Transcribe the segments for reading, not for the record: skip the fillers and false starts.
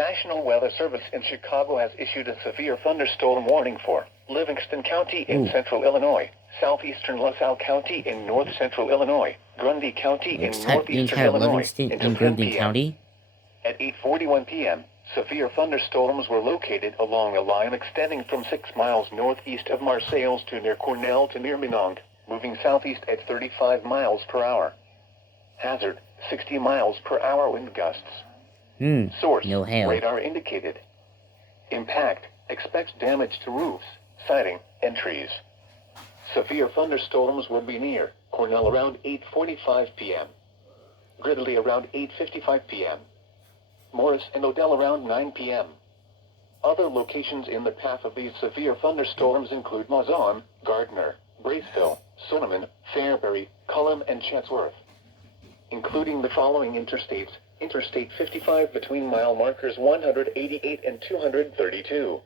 National Weather Service in Chicago has issued a severe thunderstorm warning for Livingston County in central Illinois, southeastern LaSalle County in north central Illinois, Grundy County in northeastern Illinois, Livingston until and 10 Grundy p.m. County? At 8:41 p.m., severe thunderstorms were located along a line extending from 6 miles northeast of Marseilles to near Cornell to near Minong, moving southeast at 35 miles per hour. Hazard, 60 miles per hour wind gusts. Source, no hail. radar indicated. Impact, expects damage to roofs, siding, and trees. Severe thunderstorms will be near Cornell around 8:45 p.m. Gridley around 8:55 p.m. Morris and Odell around 9 p.m. Other locations in the path of these severe thunderstorms include Mazon, Gardner, Braceville, Sonneman, Fairbury, Cullum, and Chatsworth. Including the following interstates: Interstate 55 between mile markers 188 and 232.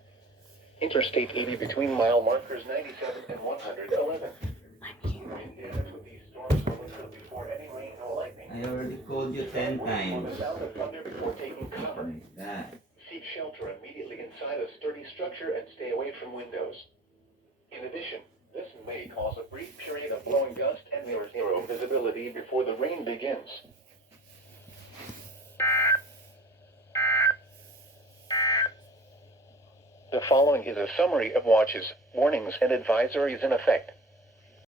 Interstate 80 between mile markers 97 and 111. Wind damage with these storms will occur before any rain or lightning. I already called you 10 times. The sound of thunder before taking cover. Seek shelter immediately inside a sturdy structure and stay away from windows. In addition, this may cause a brief period of blowing gust and near zero visibility before the rain begins. The following is a summary of watches, warnings, and advisories in effect.